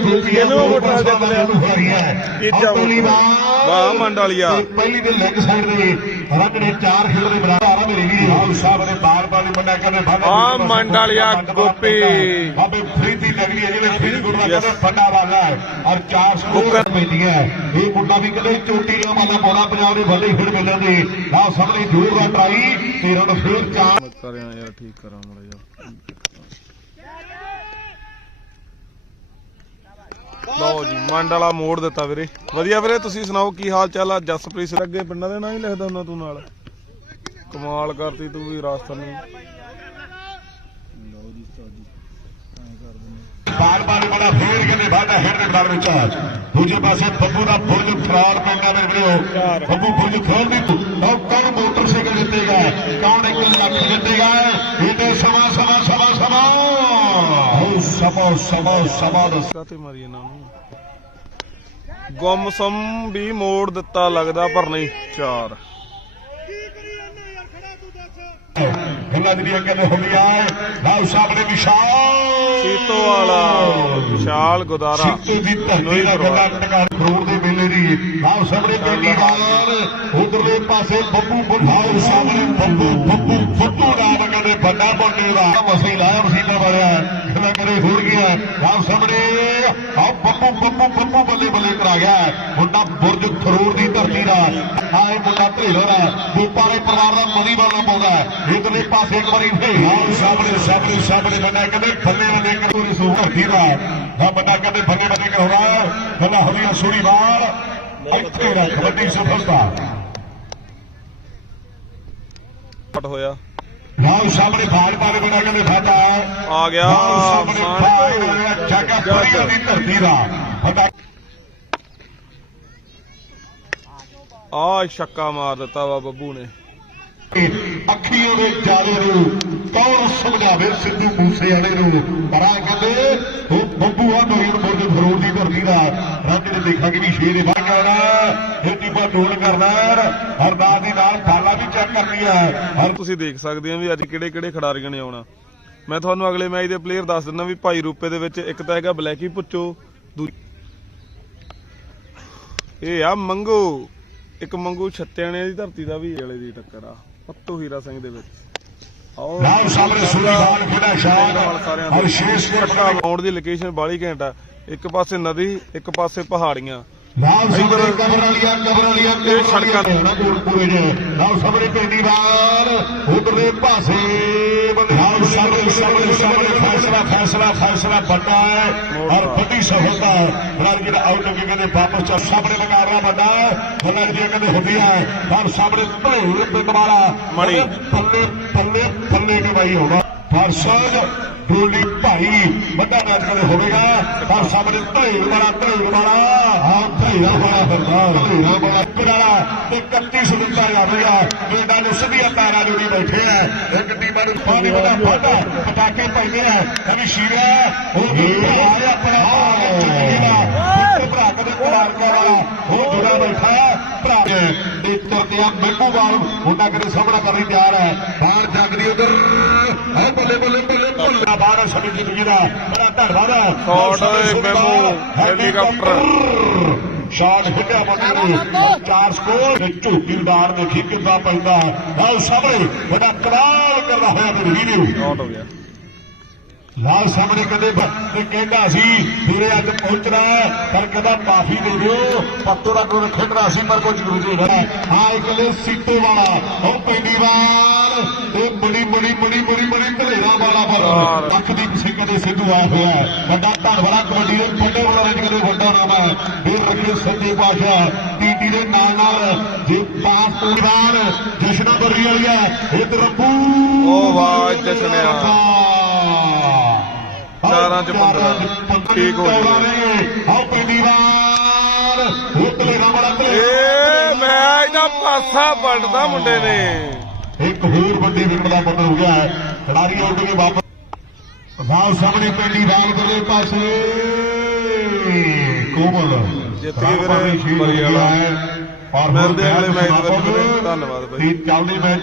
ਦੇ ਇਹਨੂੰ ਮੋਟਰ ਜਿੱਤ ਲਿਆ। ਪਹਿਲੀ ਵਾਹ, ਵਾਰ ਮੰਡ ਵਾਲੀਆ। ਤੇ ਪਹਿਲੀ ਦੇ ਲੈਗ ਸਾਈਡ ਦੇ ਰੰਗੜੇ ਚਾਰ ਖੇਡ ਦੇ ਬਰਾਬਰ ਆ ਮੇਰੇ ਵੀਰ ਹਾਲ ਸਾਹਿਬ ਨੇ ਬਾਰ ਬਾਰ ਮੰਡਾ ਕਹਿੰਦੇ ਫਾਡਾ ਆਹ ਮੰਡ ਵਾਲੀਆ ਗੋਪੀ। ਬਾਬੇ ਫਰੀਦੀ ਨਗਰੀ ਹੈ ਜਿਵੇਂ ਫਰੀਦਕੋਟ ਦਾ ਕਹਿੰਦੇ ਫੱਡਾ ਵਾਲਾ ਹੈ ਔਰ ਚਾਰ ਸਕੋਰ ਬੁੱਕਰ। ਪੈਂਦੀਆਂ ਇਹ ਮੁੰਡਾ ਵੀ ਕਹਿੰਦੇ ਚੋਟੀ ਲਾ ਮਾਲਾ ਪਾਉਣਾ ਪੰਜਾਬ ਦੇ ਬੱਲੇ ਖੇਡ ਮੇਲਿਆਂ ਦੇ ਆਹ ਸਾਹਮਣੇ ਜ਼ੋਰ ਦਾ ਟਰਾਈ ਤੇ ਰਨ ਫੇਰ ਚਾਰ ਕਰਿਆ ਯਾਰ ਠੀਕ ਕਰਾਂ ਮੜਾ ਜਾ ਲਓ ਜੀ ਮੰਡ ਵਾਲਾ ਮੋੜ ਦਿੱਤਾ ਵੀਰੇ ਵਧੀਆ ਵੀਰੇ ਤੁਸੀਂ ਸੁਣਾਓ ਕੀ ਹਾਲ ਚਾਲ ਆ ਜਸਪ੍ਰੀਤ ਸਿੰਘ ਅੱਗੇ ਪਿੰਡਾਂ ਦੇ ਨਾਂ ਹੀ ਲਿਖਦਾ ਹੁੰਦਾ ਤੂੰ ਨਾਲ ਕਮਾਲ ਕਰਤੀ ਤੂੰ ਵੀ ਰਾਸਤਾ ਨੂੰ ਬਾਰ ਬਾਰ ਬੜਾ ਫੇਰ ਕਹਿੰਦੇ ਵਾਧਾ ਹੈਡ ਦੇ ਬਰਾਬਰ ਚਾਰ ਦੂਜੇ ਪਾਸੇ ਬੱਬੂ ਦਾ ਬੁਰਜ ਫਰਾਰ ਪੈਂਦਾ ਮੇਰੇ ਵੀਰੋ ਬੱਬੂ ਬੁਰਜ ਫਰਾਰ ਦੀ ਕੌਣ ਮੋਟਰਸਾਈਕਲ ਜਿੱਤੇਗਾ ਕੌਣ ਇੱਕ ਲੱਖ ਜਿੱਤੇਗਾ ਇਹਦੇ ਸਮਾਂ ਸਮਾਂ ਸਮਾਂ ਸਮਾਂ ਦਾ ਕਾਤੇ ਮਾਰੀ ਇਹਨਾਂ ਨੂੰ? ਗੁੰਮਸਮ ਵੀ ਮੋੜ ਦਿੱਤਾ ਲੱਗਦਾ ਪਰ ਨਹੀਂ ਚਾਰ। ਉਹਨਾਂ ਦੀ ਹੁੰਦੀ ਲਾਉ ਸਾਹਮਣੇ ਵਿਸ਼ਾਲ ਸੀਤੋ ਵਾਲਾ ਵਿਸ਼ਾਲ ਗੁਦਾਰਾ। ਸਿੱਤੇ ਦੀ ਧਰਤੀ ਦਾ ਗੱਲਾਂ ਦੇ ਦੀ। ਸਾਹਮਣੇ ਵਾਲ ਉਧਰਲੇ ਪਾਸੇ ਬੱਬੂ ਬੁਢਾਉ ਸਾਹਮਣੇ ਬੱਬੂ ਬੱਬੂ ਬੱਬੂ ਨਾਮ ਕਹਿੰਦੇ ਵੱਡਾ ਮੁੰਡੇ ਦਾ ਮਸੀਂ ਲਾਇਆ ਮਸੀਨਾ ਵਾਲਿਆ ਕਹਿੰਦਾ ਕਰੇ ਹੋਰ ਗਿਆ ਆਹ ਸਾਹਮਣੇ ਆਹ ਬੱਬੂ ਬੱਬੂ ਬੱਲੇ ਬੱਲੇ ਕਰਾ ਗਿਆ ਮੁੰਡਾ ਬੁਰਜ ਖਰੋੜ ਦੀ ਧਰਤੀ ਦਾ ਇਹ ਮੁੰਡਾ ਢੇਲੋਂ ਦਾ ਗੋਪਾਲੇ ਪਰਿਵਾਰ ਦਾ ਮਨੀ ਵਾਲਾ ਪਾਉਂਦਾ ਇਧਰਲੇ ਪਾਸੇ ਇੱਕ ਵਾਰੀ ਫੇਰ। ਆਹ ਸਾਹਮਣੇ ਸਾਹਮਣੇ ਸਾਹਮਣੇ ਬੰਦਾ ਕਹਿੰਦੇ ਬੱਲੇ ਬੱਲੇ ਕਰੂਰੀ ਸੋ ਧਰਤੀ ਦਾ ਆ ਬੰਦਾ ਕਹਿੰਦੇ ਬੱਲੇ ਬੱਲੇ ਕਰਾਉਂਦਾ ਬੱਲਾ ਹਲੀਆ ਸੂਰੀ ਬਾਲ ਇੱਥੇ ਦਾ ਕਬੱਡੀ ਸੁਪਰਸਟਾਰ ਫਟ ਹੋਇਆ। ਨਾਲ ਸਾਹਮਣੇ ਬਾਲ ਪਾਵੇ ਬੰਦਾ ਕਹਿੰਦੇ ਫਾਟਾ ਆ ਗਿਆ। ਸਾਹਮਣੇ ਪਾਵੇ ਜੱਗਾ ਪਰੀਆ ਦੀ ਧਰਤੀ ਦਾ। ਆ ਛੱਕਾ ਮਾਰ ਦਿੱਤਾ ਵਾ ਬੱਬੂ ਨੇ। ਅੱਖੀਆਂ ਦੇ ਜਾਲੇ ਨੂੰ ਕੌਣ ਸਮਝਾਵੇ ਸਿੱਧੂ ਮੂਸੇ ਵਾਲੇ ਨੂੰ? ਪਰ ਆ ਕਹਿੰਦੇ ਉਹ ਬੱਬੂ ਆ ਨੋਇਨ ਬੋਲ ਫਰੋੜ ਦੀ ਧਰਤੀ ਦਾ ਰੱਬ ਨੇ ਦੇਖਾਂਗੇ ਵੀ ਸ਼ੇਰ ਦੇ ਬਾਹਰ ਜਾਣਾ ਇਹ ਟੀਪਾ ਟੋਲ ਕਰਨਾ ਹਰਦਾਸ ਦੀ ਨਾਲ ਖਾਲਾ ਵੀ ਚੈੱਕ ਕਰਨੀ ਹੈ। ਹਰ ਤੁਸੀਂ ਦੇਖ ਸਕਦੇ ਹੋ ਵੀ ਅੱਜ ਕਿਹੜੇ ਕਿਹੜੇ ਖਿਡਾਰੀਆਂ ਨੇ ਆਉਣਾ। ਮੈਂ ਤੁਹਾਨੂੰ ਅਗਲੇ ਮੈਚ ਦੇ ਪਲੇਅਰ ਦੱਸ ਦਿੰਦਾ ਵੀ ਭਾਈ ਰੂਪੇ ਦੇ ਵਿੱਚ ਇੱਕ ਤਾਂ ਹੈਗਾ ਬਲੈਕੀ ਪੁੱਚੋ ਦੂ ਇਹ ਆ ਮੰਗੂ। ਇੱਕ ਮੰਗੂ ਛੱਤਿਆਣੇ ਦੀ ਧਰਤੀ ਦਾ ਵੀ ਵਾਲੇ ਦੀ ਟੱਕਰ ਆ ਪੱਤੂ ਹੀਰਾ ਸਿੰਘ ਦੇ ਵਿੱਚ। ਆਓ। ਨਾਲ ਸਾਹਮਣੇ ਸੂਰੀਵਾਲ ਖੇਡਾ ਸ਼ਾਨ ਔਰ ਦੇ। ਸ਼ੇਸ਼ ਦੇ ਪੱਕਾ ਆਉਣ ਦੀ ਲੋਕੇਸ਼ਨ ਬਾਲੀ ਘੈਂਟ ਇੱਕ ਪਾਸੇ ਨਦੀ ਇੱਕ ਪਾਸੇ ਪਹਾੜੀਆਂ। ਨਾਲ ਸਾਹਮਣੇ ਕਬਰ ਵਾਲੀਆਂ ਕਬਰ ਵਾਲੀਆਂ ਇਹ ਸੜਕਾਂ ਤੇ। ਨਾ। ਨਾਲ ਸਾਹਮਣੇ ਪੈਂਦੀਵਾਲ ਉਧਰਲੇ ਪਾਸੇ ਫੈਸਲਾ ਵੱਡਾ ਹੈ ਔਰ ਵੱਡੀ ਸਫਲਤਾ ਬਲਰ ਜਿਹੜਾ ਆਊਟ ਹੋ ਕੇ ਕਹਿੰਦੇ ਵਾਪਸ ਚੱਲ। ਸਾਹਮਣੇ ਲਗਾਰਨਾ ਵੱਡਾ। ਬਲਰ ਜੀ ਕਹਿੰਦੇ ਹੁੰਦੀ ਹੈ। ਪਰ ਸਾਹਮਣੇ ਭੇੜ ਪਿੰਡ ਵਾਲਾ ਮਣੀ। ਪੱਲੇ ਪੱਲੇ ਪੱਲੇ ਕੇ ਡੋਲੀ ਭਾਈ ਵੱਡਾ ਕਦੇ ਹੋਵੇਗਾ ਪਰ ਸਾਹਮਣੇ ਢੇਰ ਵਾਲਾ ਢੇਰ ਵਾਲਾ। ਹਾਂ ਢੇਰ ਵਾਲਾ ਫਿਰਦਾ। ਢੇਰ ਵਾਲਾ ਵਾਲਾ ਤੇ 31 ਸੁਣਦਾ ਜਾਵੇਗਾ ਪਿੰਡਾਂ ਨੂੰ ਸਿੱਧੀਆਂ ਤਾਰਾਂ ਜੋੜੀ ਬੈਠੇ ਆ। ਇੱਕ ਟੀਮਾਂ ਨੂੰ ਪਾਣੀ ਵਾਲਾ ਫਾਟਾ ਪਟਾਕੇ ਪੈਂਦੇ ਆ। ਕਵੀ ਸ਼ੀਰਾ ਉਹ ਆਇਆ ਆਪਣਾ। ਭਰਾ ਕਦੇ ਕਰਾਰ ਵਾਲਾ ਉਹ ਜੁੜਾ ਬੈਠਾ ਭਰਾ। ਦੇ ਤਰਤਿਆ ਮਹਿਬੂਬਾਲ ਮੁੰਡਾ ਕਦੇ ਸਾਹਮਣਾ ਕਰਨ ਤਿਆਰ ਹੈ ਬਾਹਰ ਜਗਦੀ ਉਧਰ। ਬੱਲੇ ਬੱਲੇ ਬੱਲੇ ਭੁੱਲਾ ਬਾਹਰ ਸਮਝ ਜ਼ਿੰਦਗੀ ਦਾ। ਬੜਾ ਧੰਨਵਾਦ ਸ਼ਾਟ ਓਏ ਮੈਮੂ, ਸ਼ਾਟ ਹਿੱਟਿਆ ਬੰਦੇ ਨੂੰ ਚਾਰ ਸਕੋਰ ਤੇ ਝੂਠੀਦਾਰ ਦੇਖੀ ਕਿੱਦਾਂ ਪੈਂਦਾ। ਨਾਲ ਸਾਹਮਣੇ ਬੜਾ ਕਮਾਲ ਕਰਦਾ ਹੋਇਆ ਤੇ ਵੀਡੀਓ ਆਊਟ ਹੋ ਗਿਆ ਲਾਲ ਸਾਹਮਣੇ ਕਦੇ ਬ- ਤੇ ਕਹਿੰਦਾ ਸੀ ਵੀਰੇ ਅੱਜ ਪਹੁੰਚਣਾ ਹੈ, ਪਰ ਕਹਿੰਦਾ ਮਾਫੀ ਦੇ ਦਿਓ। ਪੱਤੋ ਦਾ ਕੋਲ ਖੇਡਣਾ ਸੀ ਪਰ ਕੁਝ ਜ਼ਰੂਰੀ ਨਹੀਂ ਹਾਂ। ਇਕਲੇ ਸੀਤੋ ਵਾਲਾ। ਉਹ ਪੈਂਦੀ ਵਾਲ ਉਹ ਬੜੀ ਬੜੀ ਬੜੀ ਬੜੀ ਬੜੀ ਧਲੇਰਾ ਵਾਲਾ ਪਰ ਲਖਦੀਪ ਸਿੰਘ ਦੇ ਸਿੱਧੂ ਆਇਆ ਹੋਇਆ ਹੈ। ਵੱਡਾ ਧੰਨਵਾਦ ਕਬੱਡੀ ਦੇ ਵੱਡੇ ਬੁਲਾਰੇ ਜਿਹੜੇ ਵੱਡਾ ਨਾਮ ਹੈ। ਵੀਰ ਰਖੇ ਸੱਜੇ ਪਾਸ਼ਾ ਟੀਟੀ ਦੇ ਨਾਲ ਨਾਲ ਜੇ ਪਾਸ ਪੂਰਾਰ ਜਸ਼ਨਾ ਬਰੀ ਵਾਲੀ ਹੈ ਇਹ ਰੱਬੂ। ਓ ਵਾਹ, ਜਸ਼ਨਿਆ। ਚਾਰਾਂ ਚ ਪੰਦਰਾਂ। ਠੀਕ ਹੋ ਜਾਊਗਾ। ਆਓ ਪਿੰਡੀ ਵਾਰ। ਉਤਲੇ ਨਾ ਬੜਾ ਏ ਮੈਚ ਦਾ ਪਾਸਾ ਮੁੰਡੇ ਨੇ। ਇੱਕ ਹੋਰ ਵੱਡੀ ਵਿਕਟ ਦਾ ਪੱਧਰ ਹੋ ਗਿਆ ਹੈ ਖਿਡਾਰੀ ਉੱਡ ਕੇ ਵਾਪਸ ਵਾਹ ਸਾਹਮਣੇ ਪਿੰਡੀ ਵਾਰ ਦੇ ਪਾਸੇ ਕੋਮਲ ਜਿੱਤ ਵੀਰੇ, ਬਰੀ ਵਾਲਾ। ਔਰ ਮਿਲਦੇ ਅਗਲੇ ਮੈਚ ਦੇ ਵਿੱਚ। ਧੰਨਵਾਦ ਬਾਈ। ਤੇ ਚੱਲਦੇ ਮੈਚ